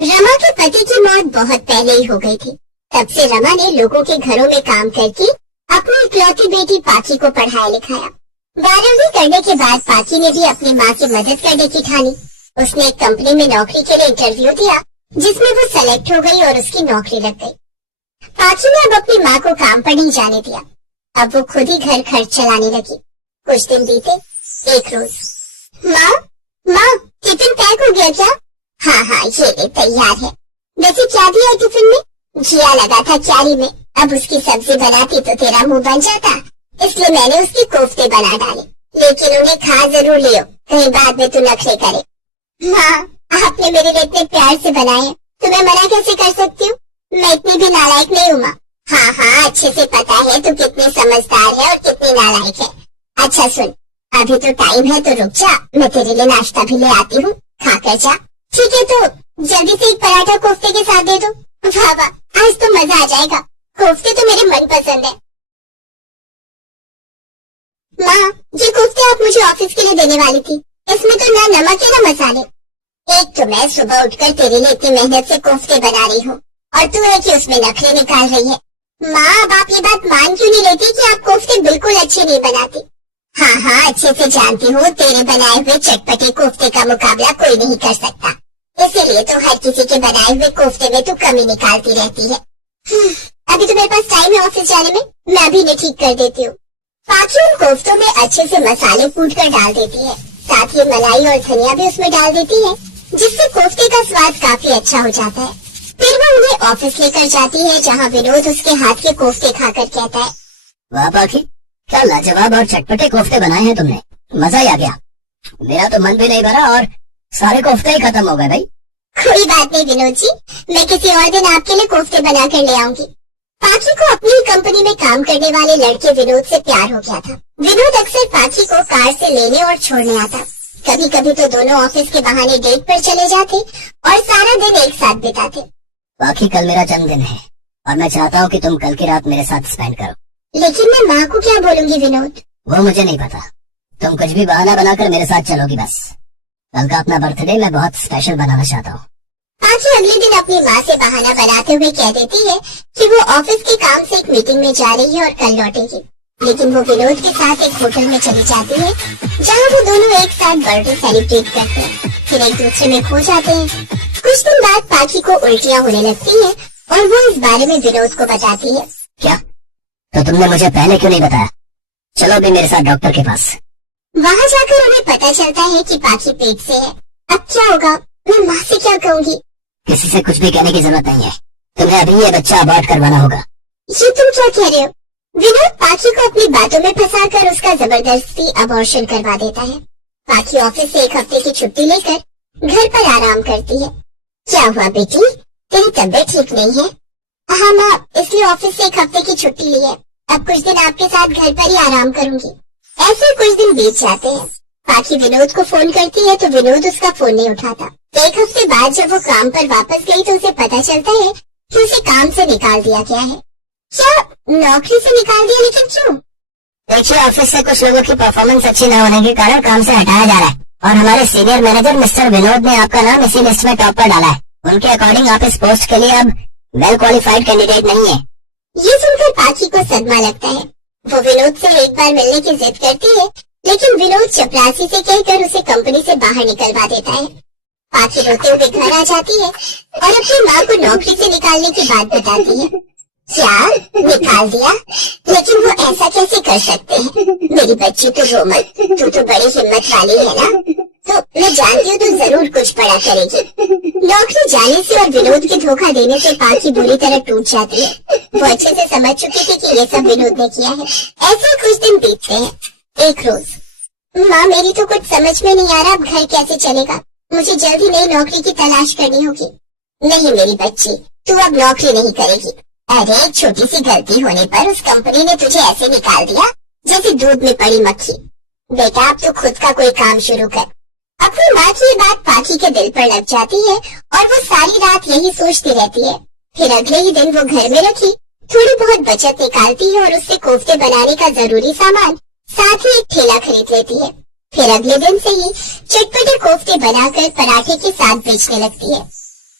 रमा के पति की मौत बहुत पहले ही हो गई थी। तब से रमा ने लोगों के घरों में काम करके अपनी इकलौती बेटी पाखी को पढ़ाया लिखाया। 12वीं करने के बाद पाखी ने भी अपनी माँ की मदद करने की ठानी। उसने एक कंपनी में नौकरी के लिए इंटरव्यू दिया, जिसमें वो सेलेक्ट हो गई और उसकी नौकरी लग गई। पाखी ने अब अपनी माँ को काम पर नहीं जाने दिया। अब वो खुद ही घर खर्च चलाने लगी। कुछ दिन बीते। एक रोज, माँ टिफिन पैक हो गया क्या? हाँ ये ले तैयार है। वैसे क्या दिया है टिफिन में? घिया लगा था क्यारी में। अब उसकी सब्जी बनाती तो तेरा मुंह बन जाता, इसलिए मैंने उसके कोफ्ते बना डाले। लेकिन उन्हें खा जरूर लियो, कहीं बाद में तू नखरे करे। माँ, आपने मेरे लिए इतने प्यार से बनाए, तो मैं मना कैसे कर सकती हूँ? मैं इतनी भी नालायक नहीं हूँ माँ। हाँ अच्छे से पता है तू कितनी समझदार है और कितनी नालायक है। अच्छा सुन, अभी तो टाइम है तो रुक जा, मैं तेरे लिए नाश्ता भी ले आती हूँ, खा कर जा। ठीक है, तो जल्दी से एक पराठा कोफ्ते के साथ दे दो। वाह, आज तो मजा आ जाएगा। कोफ्ते तो मेरे मन पसंद है। माँ, ये कोफ्ते आप मुझे ऑफिस के लिए देने वाली थी, इसमें तो ना नमक है ना मसाले। एक तो मैं सुबह उठकर तेरे लिए इतनी मेहनत से कोफ्ते बना रही हूँ, और तू है कि उसमें नखरे निकाल रही है। माँ, अब आप ये बात मान क्यों नहीं लेती कि आप कोफ्ते बिल्कुल अच्छे नहीं बनाती? हाँ अच्छे से जानती हूँ, तेरे बनाए हुए चटपटे कोफ्ते का मुकाबला कोई नहीं कर सकता। इसीलिए तो हर किसी के बनाए हुए कोफ्ते में तू कमी निकालती रहती है। अभी तो मेरे पास टाइम है ऑफिस जाने में, मैं अभी इन्हें ठीक कर देती हूँ। पाखी उन कोफ्तों में अच्छे से मसाले कूट कर डाल देती है, साथ ही मलाई और धनिया भी उसमें डाल देती है, जिससे कोफ्ते का स्वाद काफी अच्छा हो जाता है। फिर वो उन्हें ऑफिस लेकर जाती है, जहाँ विनोद उसके हाथ के कोफ्ते खाकर कहता है, वाह पाखी, क्या लाजवाब और चटपटे कोफ्ते बनाए हैं तुमने, मजा ही आ गया। मेरा तो मन भी नहीं भरा और सारे कोफ्ते ही खत्म हो गए भाई। कोई बात नहीं विनोद जी, मैं किसी और दिन आपके लिए कोफ्ते बना कर ले आऊंगी। पाखी को अपनी ही कंपनी में काम करने वाले लड़के विनोद से प्यार हो गया था। विनोद अक्सर पाखी को कार से लेने और छोड़ने आता। कभी कभी तो दोनों ऑफिस के बहाने डेट पर चले जाते और सारा दिन एक साथ बिताते। पाखी, कल मेरा जन्मदिन है और मैं चाहता हूँ कि तुम कल की रात मेरे साथ स्पेंड करो। लेकिन मैं माँ को क्या बोलूंगी विनोद? वो मुझे नहीं पता, तुम कुछ भी बहाना बनाकर मेरे साथ चलोगी बस। कल का अपना बर्थडे मैं बहुत स्पेशल बनाना चाहता हूँ। पाखी अगले दिन अपनी माँ से बहाना बनाते हुए कह देती है कि वो ऑफिस के काम से एक मीटिंग में जा रही है और कल लौटेगी। लेकिन वो विनोद के साथ एक होटल में चली जाती है, जहाँ वो दोनों एक साथ बर्थडे सेलिब्रेट करते हैं, फिर एक दूसरे में खो जाते हैं। कुछ दिन बाद पाखी को उल्टियाँ होने लगती है और वो इस बारे में विनोद को बताती है। क्या? तो तुमने मुझे पहले क्यों नहीं बताया? चलो अभी मेरे साथ डॉक्टर के पास। वहाँ जाकर उन्हें पता चलता है कि पाखी पेट से है। अब क्या होगा? मैं माँ से क्या कहूँगी? किसी से कुछ भी कहने की जरूरत नहीं है, तुम्हें अभी ये बच्चा अबॉर्ट करवाना होगा। ये तुम क्या कह रहे हो? विनोद पाखी को अपनी बातों में फंसाकर उसका जबरदस्ती अबॉर्शन करवा देता है। पाखी ऑफिस से एक हफ्ते की छुट्टी लेकर घर पर आराम करती है। क्या हुआ बेटी, तेरी तबीयत ठीक नहीं है? हाँ माँ, इसलिए ऑफिस से एक हफ्ते की छुट्टी ली है। अब कुछ दिन आपके साथ घर पर ही आराम करूंगी। ऐसे कुछ दिन बीत जाते हैं। पाखी विनोद को फोन करती है तो विनोद उसका फोन नहीं उठाता। एक हफ्ते बाद जब वो काम पर वापस गई तो उसे पता चलता है कि उसे काम से निकाल दिया गया है। क्या? नौकरी से निकाल दिया? लेकिन क्यों? देखिए, ऑफिस से कुछ लोगों की परफॉर्मेंस अच्छी न होने के कारण काम से हटाया जा रहा है और हमारे सीनियर मैनेजर मिस्टर विनोद ने आपका नाम इसी लिस्ट में टॉप पर डाला है। उनके अकॉर्डिंग आप इस पोस्ट के लिए अब वेल क्वालिफाइड कैंडिडेट नहीं है। ये सुनकर पाखी को सदमा लगता है। वो विनोद से एक बार मिलने की जिद करती है, लेकिन विनोद चपरासी से कहकर उसे कंपनी से बाहर निकलवा देता है। पाखी रोते हुए घर आ जाती है और अपनी माँ को नौकरी से निकालने की बात बताती है। क्या? निकाल दिया? लेकिन वो ऐसा कैसे कर सकते हैं? मेरी बच्ची तो रो मत, तू तो बड़ी हिम्मत वाली है ना, तो मैं जानती हूँ तू जरूर कुछ बड़ा करेगी। नौकरी जाने से और विनोद के धोखा देने से पाखी बुरी तरह टूट जाती है। वो अच्छे से समझ चुकी थी कि ये सब विनोद ने किया है। ऐसे कुछ दिन बीतते हैं। एक रोज, माँ मेरी तो कुछ समझ में नहीं आ रहा, अब घर कैसे चलेगा? मुझे जल्दी नई नौकरी की तलाश करनी होगी। नहीं मेरी बच्ची, तू अब नौकरी नहीं करेगी। अरे एक छोटी सी गलती होने पर उस कंपनी ने तुझे ऐसे निकाल दिया जैसे दूध में पड़ी मक्खी। बेटा अब तो खुद का कोई काम शुरू कर। अपनी माँ की ये बात पाखी के दिल पर लग जाती है और वो सारी रात यही सोचती रहती है। फिर अगले ही दिन वो घर में रखी थोड़ी बहुत बचत निकालती है और उससे कोफ्ते बनाने का जरूरी सामान साथ ही एक ठेला खरीद लेती है। फिर अगले दिन से ही चटपटे कोफ्ते बनाकर पराठे के साथ बेचने लगती है।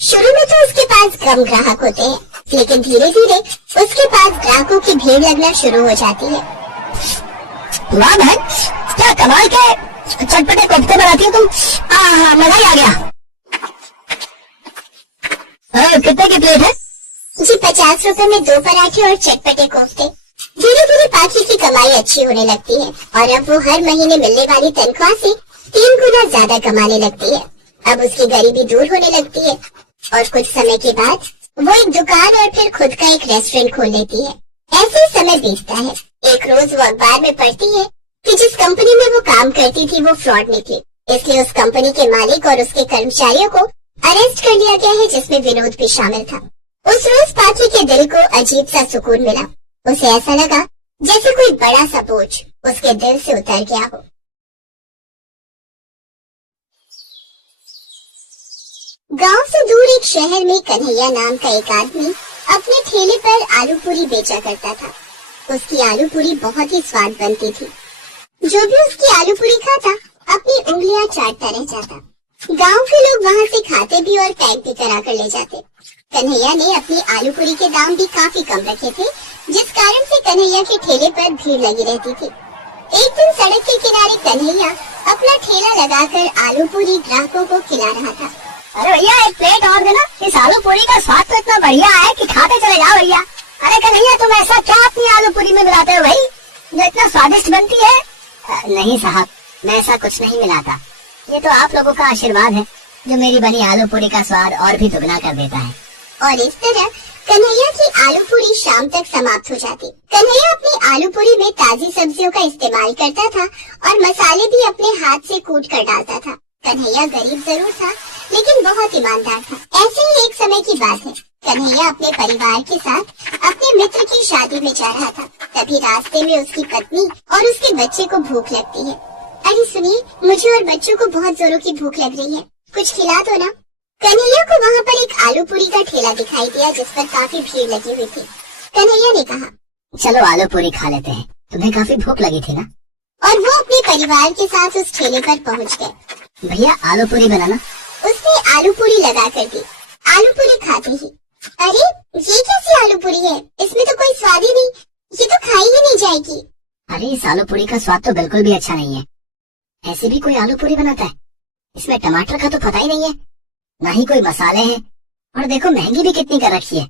शुरू में तो उसके पास कम ग्राहक होते हैं, लेकिन धीरे धीरे उसके पास ग्राहकों की भीड़ लगना शुरू हो जाती है। वाह बहन, क्या कमाल के चटपटे कोफ्ते बनाती हो तुम। मजा ही आ गया। कितने की प्लेट है? जी 50 रुपए में 2 पराठे और चटपटे कोफ्ते। धीरे धीरे पाखी की कमाई अच्छी होने लगती है और अब वो हर महीने मिलने वाली तनख्वाह से 3 गुना ज्यादा कमाने लगती है। अब उसकी गरीबी दूर होने लगती है और कुछ समय के बाद वो एक दुकान और फिर खुद का एक रेस्टोरेंट खोल लेती है। ऐसे ही समय बीतता है। एक रोज वो अखबार में पढ़ती है कि जिस कंपनी में वो काम करती थी वो फ्रॉड निकली, इसलिए उस कंपनी के मालिक और उसके कर्मचारियों को अरेस्ट कर लिया गया है, जिसमें विनोद भी शामिल था। उस रोज पाखी के दिल को अजीब सा सुकून मिला। उसे ऐसा लगा जैसे कोई बड़ा सा बोझ उसके दिल से उतर गया हो। गांव से दूर एक शहर में कन्हैया नाम का एक आदमी अपने ठेले पर आलू पूरी बेचा करता था। उसकी आलू पूरी बहुत ही स्वाद बनती थी। जो भी उसकी आलू पूरी खाता अपनी उंगलियां चाटता रह जाता। गांव के लोग वहां से खाते भी और पैक भी करा कर ले जाते। कन्हैया ने अपनी आलू पूरी के दाम भी काफी कम रखे थे, जिस कारण से कन्हैया के ठेले पर भीड़ लगी रहती थी। एक दिन सड़क के किनारे कन्हैया अपना ठेला लगाकर आलू पूरी ग्राहकों को खिला रहा था। अरे भैया, एक प्लेट और देना। इस आलू पूरी का स्वाद तो इतना बढ़िया है कि खाते चले जाओ भैया। अरे कन्हैया, तुम ऐसा क्या अपनी आलू पूरी में मिलाते हो भाई, जो इतना स्वादिष्ट बनती है? नहीं साहब, मैं ऐसा कुछ नहीं मिलाता। ये तो आप लोगों का आशीर्वाद है जो मेरी बनी आलू पूरी का स्वाद और भी दुगना कर देता है। और इस तरह कन्हैया की आलू पूरी शाम तक समाप्त हो जाती। कन्हैया अपनी आलू पूरी में ताजी सब्जियों का इस्तेमाल करता था और मसाले भी अपने हाथ से कूट कर डालता था। कन्हैया गरीब जरूर था, लेकिन बहुत ईमानदार था। ऐसे ही एक समय की बात है। कन्हैया अपने परिवार के साथ अपने मित्र की शादी में जा रहा था। तभी रास्ते में उसकी पत्नी और उसके बच्चे को भूख लगती है। अरे सुनिए, मुझे और बच्चों को बहुत जोरों की भूख लग रही है, कुछ खिला दो ना। कन्हैया को वहाँ पर एक आलू पूरी का ठेला दिखाई दिया, जिस पर काफी भीड़ लगी हुई थी। कन्हैया ने कहा, चलो आलू पूरी खा लेते हैं, तुम्हें काफी भूख लगी थी ना। और वो अपने परिवार के साथ उस ठेले पर पहुँच गए। भैया आलू पूरी बनाना। उसने आलू पूरी लगा कर दी। आलू पूरी खाते ही, अरे ये कैसी आलू पूरी है, इसमें तो कोई स्वाद ही नहीं, ये तो खाई ही नहीं जाएगी। अरे इस आलू पूरी का स्वाद तो बिल्कुल भी अच्छा नहीं है। ऐसे भी कोई आलू पूरी बनाता है? इसमें टमाटर का तो पता ही नहीं है, ना ही कोई मसाले हैं, और देखो महंगी भी कितनी कर रखी है।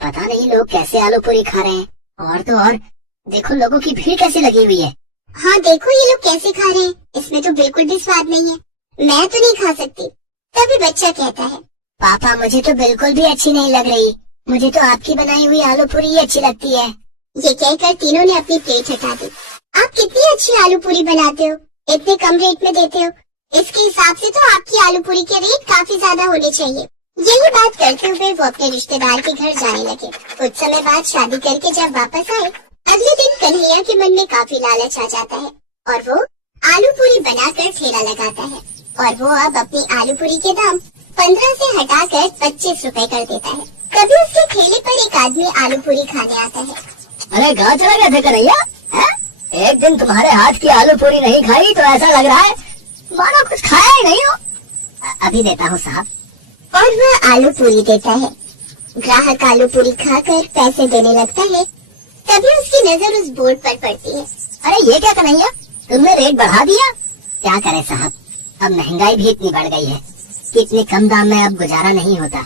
पता नहीं लोग कैसे आलू पूरी खा रहे हैं। और तो और देखो लोगों की भीड़ कैसे लगी हुई है। हाँ देखो ये लोग कैसे खा रहे हैं, इसमें तो बिल्कुल भी स्वाद नहीं है, मैं तो नहीं खा सकती। तभी बच्चा कहता है, पापा मुझे तो बिल्कुल भी अच्छी नहीं लग रही, मुझे तो आपकी बनाई हुई आलू पूरी ही अच्छी लगती है। ये कहकर तीनों ने अपनी प्लेट हटा दी। आप कितनी अच्छी आलू पूरी बनाते हो, इतने कम रेट में देते हो, इसके हिसाब से तो आपकी आलू पूरी के रेट काफी ज्यादा होने चाहिए। यही बात करते हुए वो अपने रिश्तेदार के घर जाने लगे। कुछ समय बाद शादी करके जब वापस आए, अगले दिन कन्हैया के मन में काफी लालच आ जाता है और वो आलू पूरी बनाकर ठेला लगाता है। और वो अब अपनी आलू पूरी के दाम 15 से हटाकर 25 रुपए कर देता है। तभी उसके ठेले पर एक आदमी आलू पूरी खाने आता है। अरे कहाँ चला गया था कन्हैया? एक दिन तुम्हारे हाथ की आलू पूरी नहीं खाई तो ऐसा लग रहा है मानो कुछ खाया ही नहीं हो। अभी देता हूँ साहब। और वह आलू पूरी देता है। ग्राहक आलू पूरी खाकर पैसे देने लगता है। तभी उसकी नजर उस बोर्ड पर पड़ती है। अरे ये क्या कन्हैया, तुमने रेट बढ़ा दिया? क्या करें साहब, अब महंगाई भी इतनी बढ़ गई है कि इतने कम दाम में अब गुजारा नहीं होता।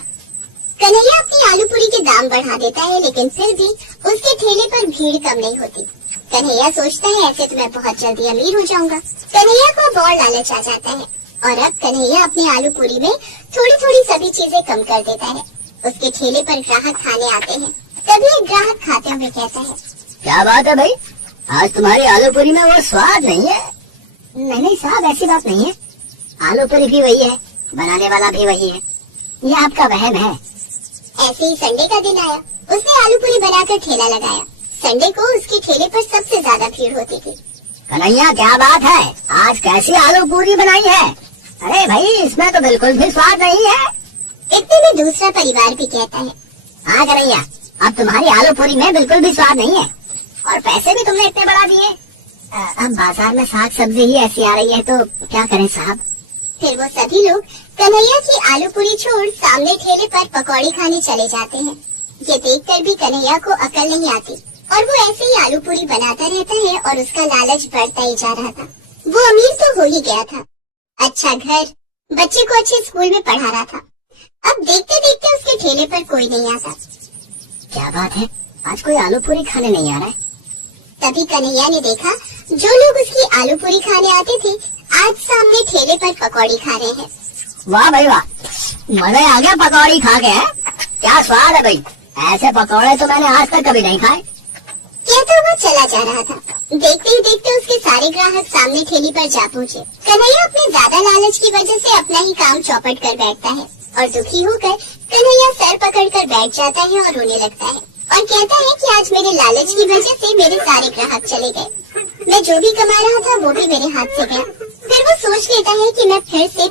कन्हैया अपनी आलू पूरी के दाम बढ़ा देता है, लेकिन फिर भी उसके ठेले पर भीड़ कम नहीं होती। कन्हैया सोचता है ऐसे तो मैं बहुत जल्दी अमीर हो जाऊंगा। कन्हैया को अब और लालच आ जाता है और अब कन्हैया अपनी आलू पूरी में थोड़ी थोड़ी सभी चीजें कम कर देता है। उसके ठेले पर ग्राहक खाने आते हैं। तभी एक ग्राहक खाते हुए कहता है, क्या बात है भाई, आज तुम्हारी आलू पूरी में वो स्वाद नहीं है? नहीं साहब, ऐसी बात नहीं है, आलू पूरी भी वही है, बनाने वाला भी वही है, ये आपका वहम है। ऐसे ही संडे का दिन आया। उसने आलू पूरी बनाकर ठेला लगाया। संडे को उसके ठेले पर सबसे ज्यादा भीड़ होती थी। कन्हैया क्या बात है, आज कैसी आलू पूरी बनाई है? अरे भाई इसमें तो बिल्कुल भी स्वाद नहीं है। इतने में दूसरा परिवार भी कहता है, हाँ कन्हैया, अब तुम्हारी आलू पूरी में बिल्कुल भी स्वाद नहीं है और पैसे भी तुमने इतने बढ़ा दिए। अब बाजार में साग सब्जी ही ऐसी आ रही है तो क्या करें साहब। फिर वो सभी लोग कन्हैया की आलू पूरी छोड़ सामने ठेले पर पकौड़ी खाने चले जाते हैं। ये देखकर भी कन्हैया को अकल नहीं आती और वो ऐसे ही आलू पूरी बनाता रहता है और उसका लालच बढ़ता ही जा रहा था। वो अमीर तो हो ही गया था, अच्छा घर, बच्चे को अच्छे स्कूल में पढ़ा रहा था। अब देखते देखते उसके ठेले पर कोई नहीं आता। क्या बात है, आज कोई आलू पूरी खाने नहीं आ रहा है। तभी कन्हैया ने देखा जो लोग उसकी आलू पूरी खाने आते थे आज सामने ठेले पर पकौड़ी खा रहे हैं। वाह भाई वाह, मजा आ गया पकौड़ी खा के। क्या स्वाद है भाई, ऐसे पकौड़े तो मैंने आज तक कभी नहीं खाए। कहता हुआ चला जा रहा था। देखते ही देखते उसके सारे ग्राहक सामने ठेली पर जा पहुँचे। कन्हैया अपने ज्यादा लालच की वजह से अपना ही काम चौपट कर बैठता है और दुखी होकर कन्हैया सर पकड़कर बैठ जाता है और रोने लगता है और कहता है कि आज मेरे लालच की वजह से मेरे सारे ग्राहक चले गए। मैं जो भी कमा रहा था वो भी मेरे हाथ से गया। फिर वो सोच लेता है कि मैं फिर से